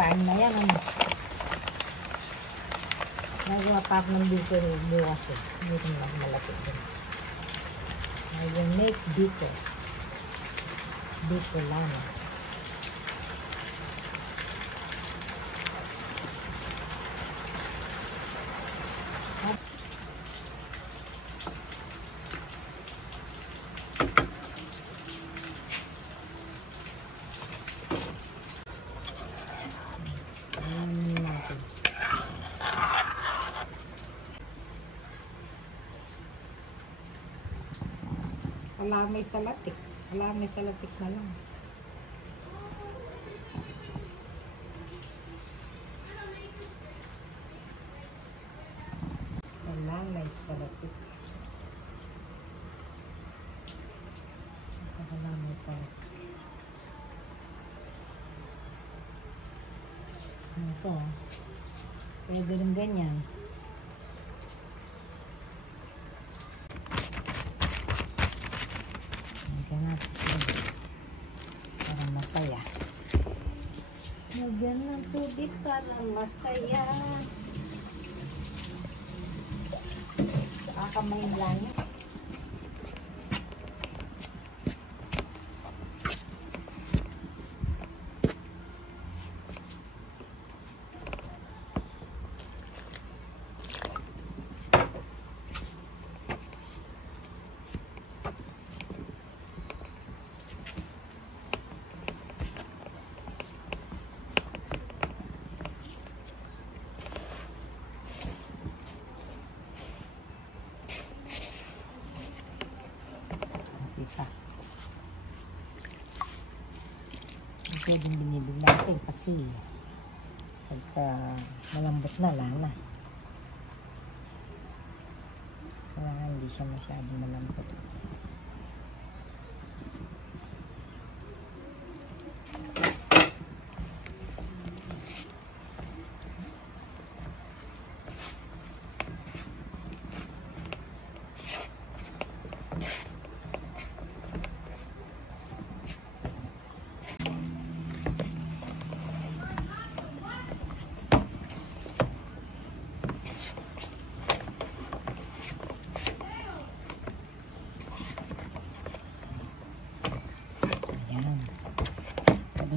marami na yan. Ano? Nagawa pa ako ng biko bukas eh. Dito na malapit din. I will make biko. Biko lang. Wala may salatik. Wala may salatik na lang. Wala may salatik. Wala may salatik. Ito. Pwede rin ganyan. Para masaya. Lagyan ng tubig para masaya. Kakamayin lang yun. Pwedeng binibig natin kasi pagka malambot na lana. Kaya hindi siya masyadong malambot.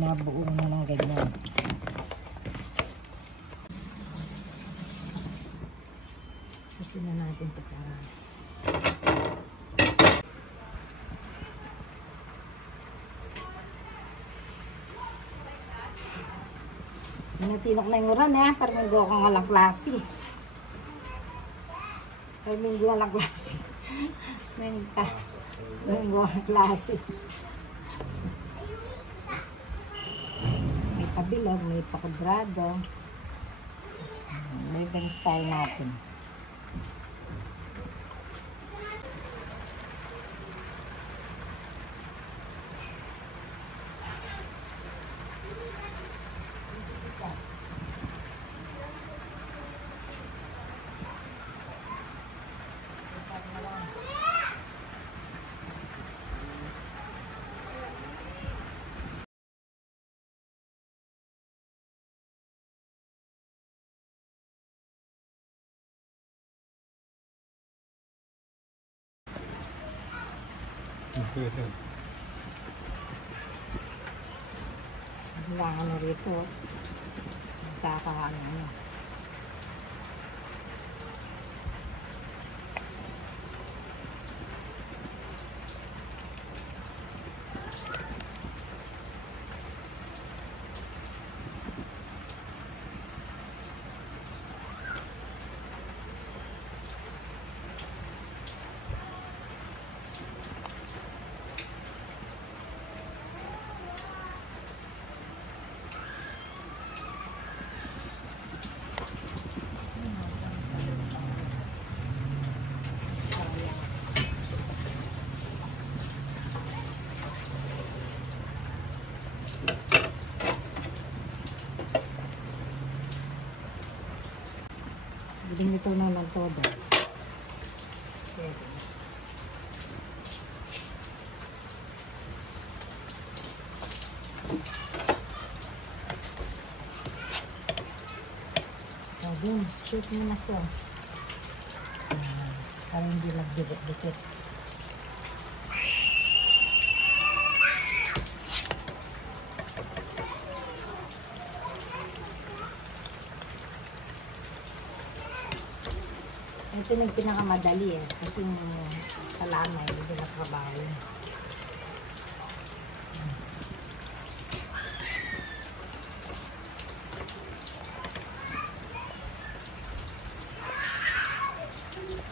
Nabuo na ng ganyan. Kasi na natin ito para natinok na yung uran eh. Parminggo akong walang klase. Parminggo walang klase. Parminggo walang klase. Kabilog, may pakudrado. May style natin. Kailangan na rito. Magkakaano na. Ganito na lang todo. Dun, shoot mo na siya. Para hindi nagdikit-dikit. Ito yung pinakamadali eh. Kasi yung kalamay, hindi nakabaw yun.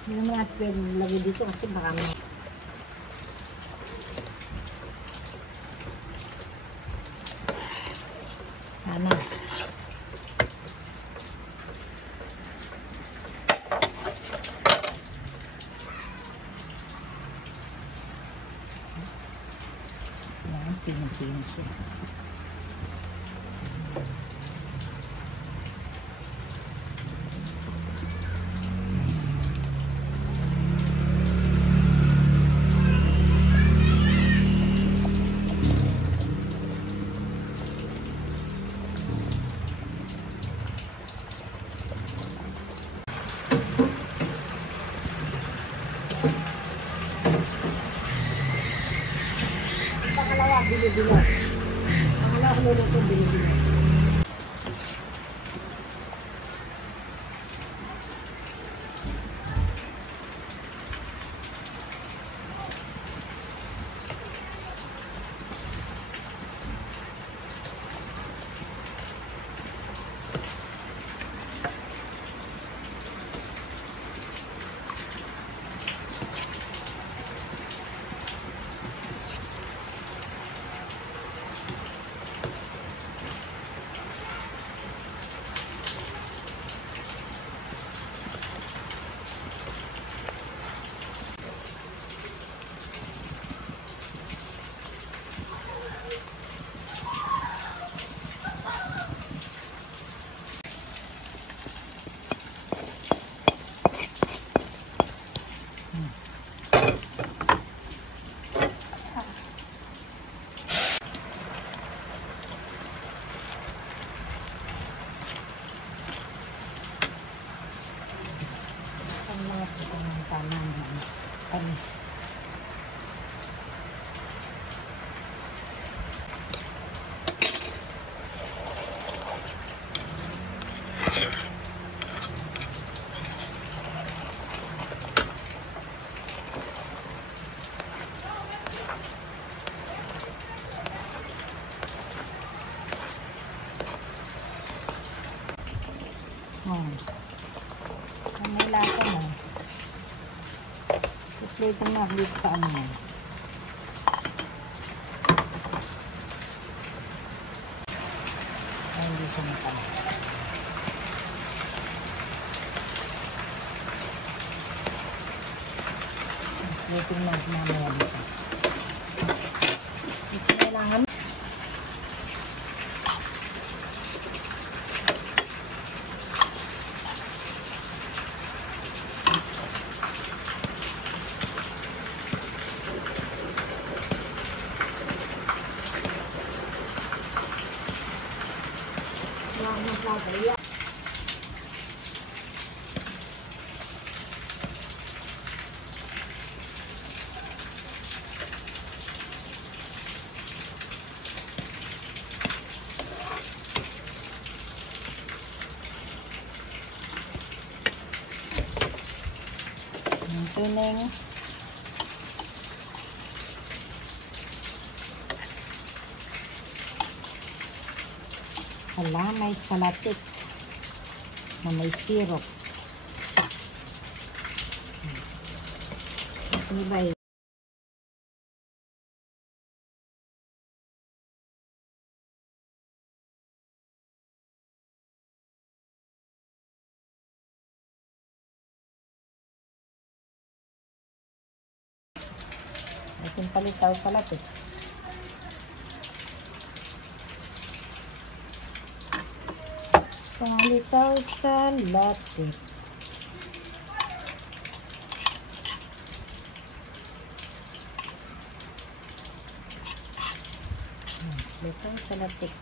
Hindi naman natin pwede lagay dito kasi baka may... Sana. Yan, pinupinis siya. Pangalawa, bilo-bilo. Pangalawa, luluto, bilo-bilo. Panis. May lasa mo. Ito na dito sa ano mo. Ay, hindi siya matala. Ito na mamaya dito. Ito kailangan. Tuning. May salatik na may syrup. Ito ba yun? Ating palitaw salatik. Palitaw salatik. Palitaw salatik.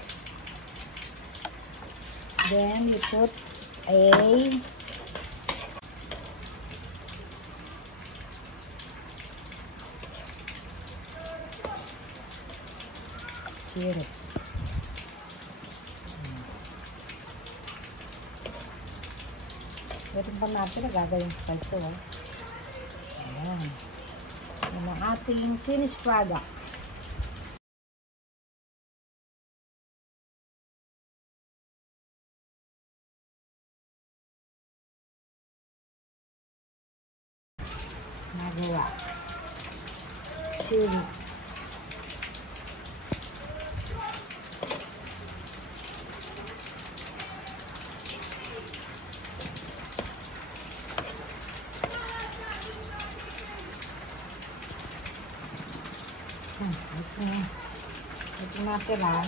Then you put ay syrup. Ito pa natin na gagawin pa ito. Ayan. Yan ang ating finished product. Nagawa. Syrup. Ito natira.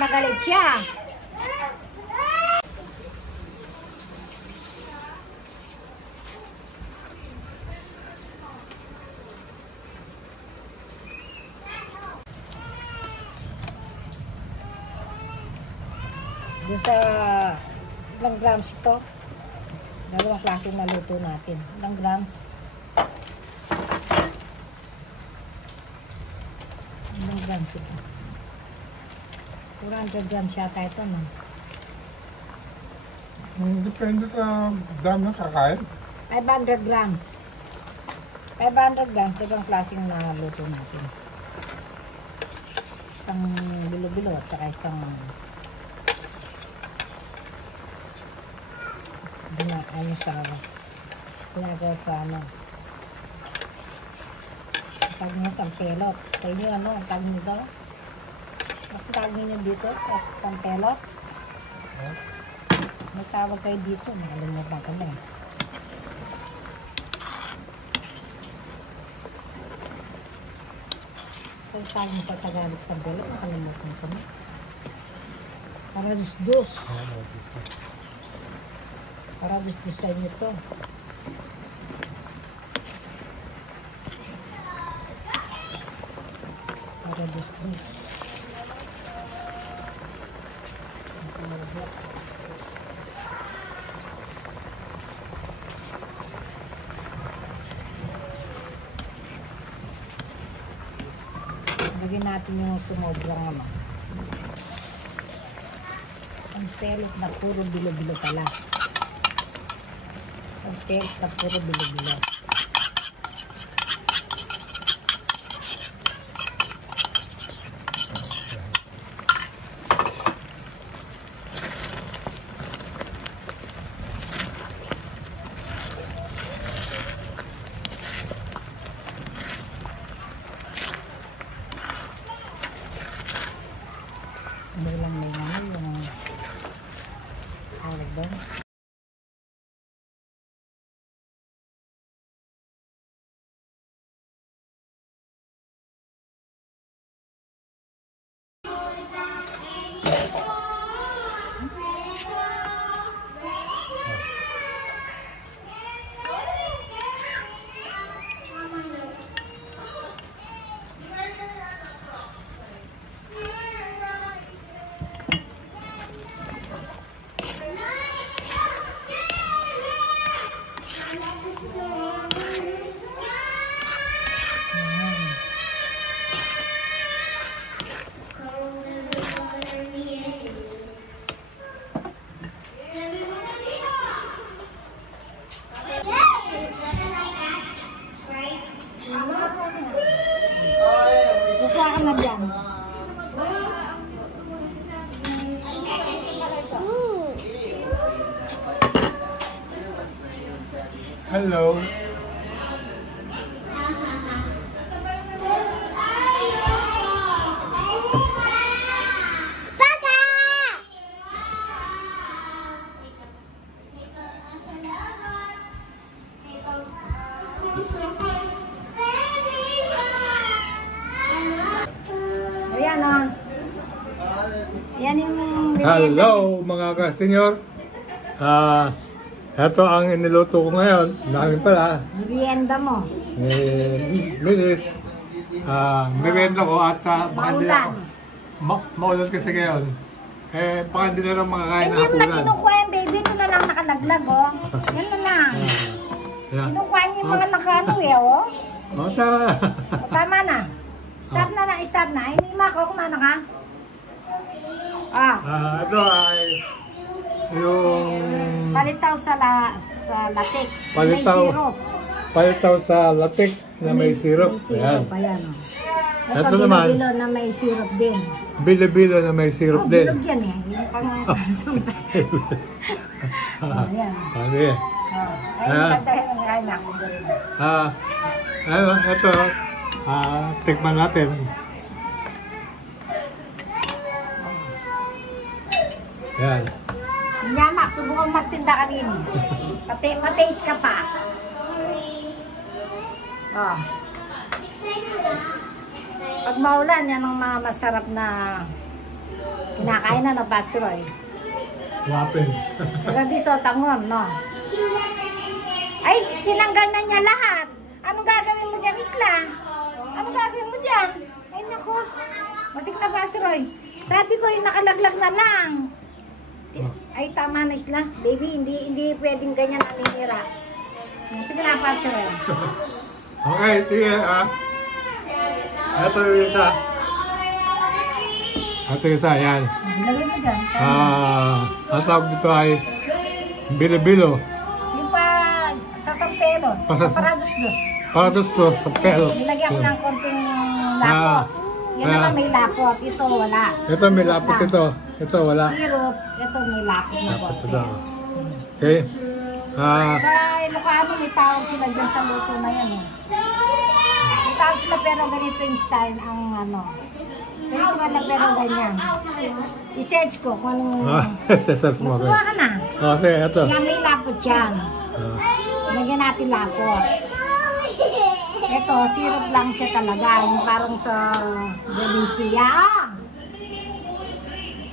Magalit siya. Doon sa ilang grams ito. Dalawang klaseng naluto natin. Ilang grams? Ilang grams ito? 400 grams yata ito, no? Depende sa dami ng kakain. 500 grams. 500 grams, ito ang klaseng naluto natin. Isang bilo-bilo at saka isang ano sa ginagawa sa ano. Tag niya sa pelot. Sa inyo ano, ang tag niyo daw? Mas tawag ninyo dito sa sampelot? Huh? May tawag kayo dito. Nakalimutan kami. So, tawag mo sa Tagalog sampelot. Nakalimutan kami. Para dus-dus. Para dus-dus sa inyo to. Para dus-dus. Lagyan natin yung sumobrang ano. Ang pellet na puro bilo-bilo pala. Ang pellet na puro bilo-bilo. Ano lang may naman yung tawag doon. Hello. Ayan o. Yan yung... Hello mga ka-senyor. Ito ang iniluto ko ngayon. Namin pala. Merienda mo. Milis. Merienda ko at baka hindi ako. Maulan. Maulan kasi ngayon. Baka hindi na lang makakain Hindi na mo na hapunan. kinukuha yung baby. Ito na lang nakalaglag o. Yan na lang. Yan. Kinukuha niyo yung mga nakano eh o. Tama. O tama na. Stop na lang, stop na. Ay, Mima ko, kumana ka. Ito ay yung Palitaw sa latik. Palitaw. May syrup. palitaw sa latik na may syrup. May syrup, ayan o. Ito Ito naman, bilo na may syrup din. bilo-bilo na may syrup din. Bilog yan eh. Yung pang-sampay. Ayan. Sabi. Ayun, kantahin mo nga na ako. Ito, tikman natin. Yan. Nyamak, subukan magtinda ka rin. Mataste ka pa. Oh. Pag maulan, yan ang mga masarap na kinakain na ng Batsuroy. Wapin. Grabe so tangon, no? Ay, tinanggal na niya lahat. Anong gagawin mo dyan, Isla? Anong gagawin mo dyan? Ay, naku. Masik na Batsuroy. Sabi ko, yung nakalaglag na lang. Ay, tama na, Isla. Baby, hindi pwedeng ganyan naninira. Sige na, Batsuroy. Okay, sige. Ito yung isa. Ito yung isa, yan. Lagay mo dyan. Ang tawag dito ay bilo-bilo. Yung pa sa Sampelon. Sa Parados-dos. Parados-dos sa pelo. Nilagyan ko ng konting lapot. Yan naman may lapot. Ito wala. Ito may lapot ito. Ito wala. Syrup. Ito may lapot na Lapot konti. ito. Okay. Sa Ilocano may tawag sila dyan sa luto na yan eh. May tawag sila pero ganito yung style ang ano. Ganito nga na pero ganyan. I-search ko kung anong... Sesas mo. Magkuha ka na. Okay, ito. Yan may lapot yan. Lagyan natin lapot. Ito, syrup lang siya talaga. Yung parang sa Galicia.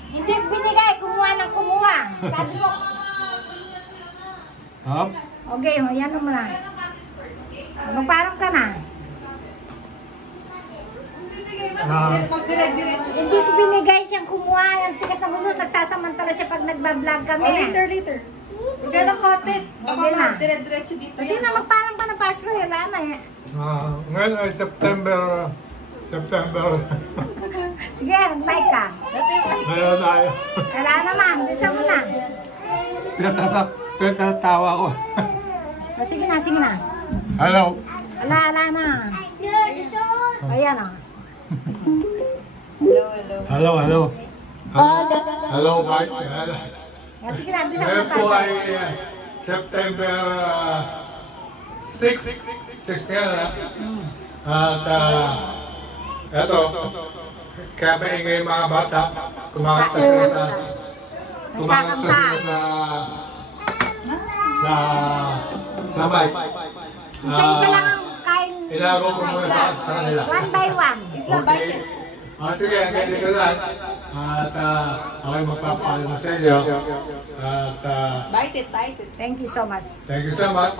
Hindi binigay, kumuha ng kumuha. Sabi mo. Oops. Okay, yan mo lang. Magparang ka na. Hindi ko binigay siyang kumuha. Yung tigas na gulo, nagsasamantala siya pag nagbablog kami. Later. Huwag ka ng kotit. Okay na. Dire-diretso dito. Kasi na magparang pa ng pasro, wala na eh. Ngayon ay September. Sige, mag-bike ka. Ngayon tayo. Wala naman, bisa mo na. Pinatatawa ko. Sige na. Hello. Ala na. Ayan o. Hello. Hello, Mike. Sige na, bisa mo Ngayon na po pasro. ay September 6 kaya na. At eto, kaya maingay yung mga bata, kumakanta sila sa mic. Isa-isa lang ang kain. Ilago ko muna sa kanila. One by one. Okay. Sige, ganito lang. At ako'y magpapaalam sa inyo. At Bite it. Thank you so much. thank you so much.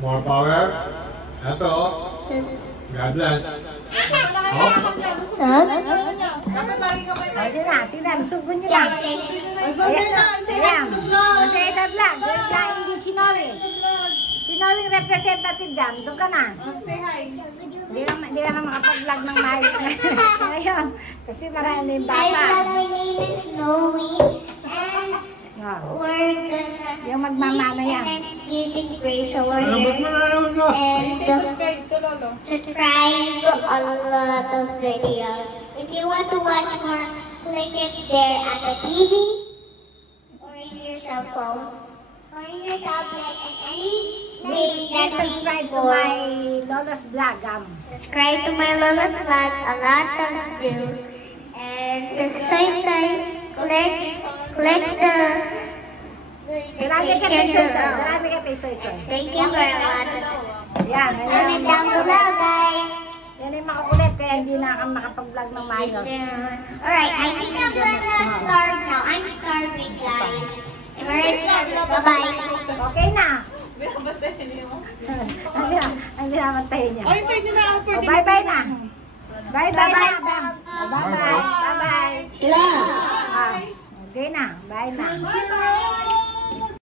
More power. Ito. God bless. Sige na, subo niyo lang. Ayan. Kasi ito vlog. Hindi si Noe. Si Noe yung representative dyan. Doon ka na. Say hi. Hindi naman makapag-vlog ng maayos na ngayon. Kasi marami yung Hi, bata. vlog. My name is Noe. And we're gonna Yung magmamana yan. eating grapes. So we're Ano ba here. na? And Subscribe to Lolo. subscribe to a lot of videos. If you want to watch more, click it there at the TV or in your cell phone or in your tablet and any Please subscribe to my Lola's vlog. Subscribe to my Lola's vlog, a lot of you. And click the Marami ka notification tayo bell. Marami ka tayo soy-soy. Thank you very much. Yan, Comment down below, guys. yan yung makukulit, kaya hindi na kami makapag-vlog ng maayos. Alright, I think I'm gonna start now. I'm starving, guys. Alright, bye-bye. Okay na. Basta hindi mo. Hindi naman tayo niya. Ay, pwede na ako. Oh, bye-bye na. Bye-bye na, Bam. Oh, bye-bye. Bye-bye. Love. Ah, okay na. Bye na. Bye-bye.